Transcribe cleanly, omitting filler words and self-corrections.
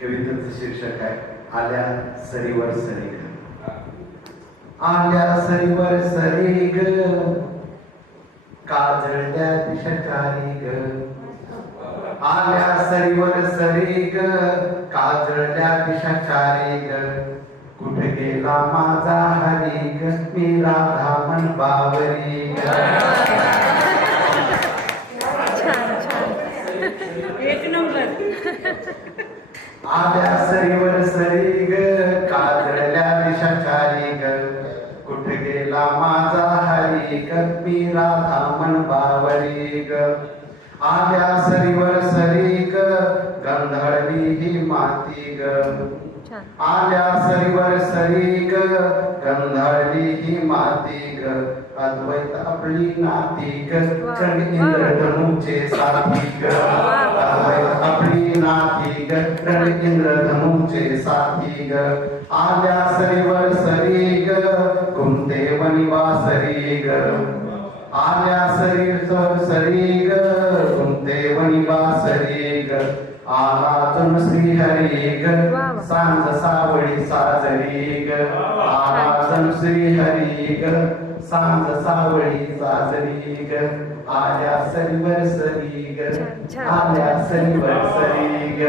कवितेचं शीर्षक आहे आल्या सरीवर सरी ग. आल्या सरीवर सरी ग, काजळल्या दिशकारी ग. आल्या सरीवर सरी ग, काजळल्या दिशाचारी ग. कुठे गेला माझा हरी ग, मी राधा मन बावरी ग. एक नंबर. आल्या सरीवर सरी ग, काजळल्या दिशाचारी ग. कुठे गेला माझा हरी ग, मी राधा मन बावरी ग. आल्या सरीवर सरी ग, गंधळली ही माती ग. आल्या सरीवर सरी ग, गंधळली ही माती ग. अद्वैत आपली नाती ग, चंड इंद्रधनुचे साथी ग. अद्वैत आपली नाती ग, चंड इंद्रधनुचे साथी ग. आल्या सरीवर सरी ग, कुंते वनिवासरी ग. आल्या सरीवर सरी ग, कुंते वनिवासरी ग. आला जण श्री हरी ग, सांज सावळी साजरी ग. आला जण श्री हरी ग, सांज सावळी साजरी ग. आल्या सरीवर सरी ग, आल्या सरीवर सरी ग.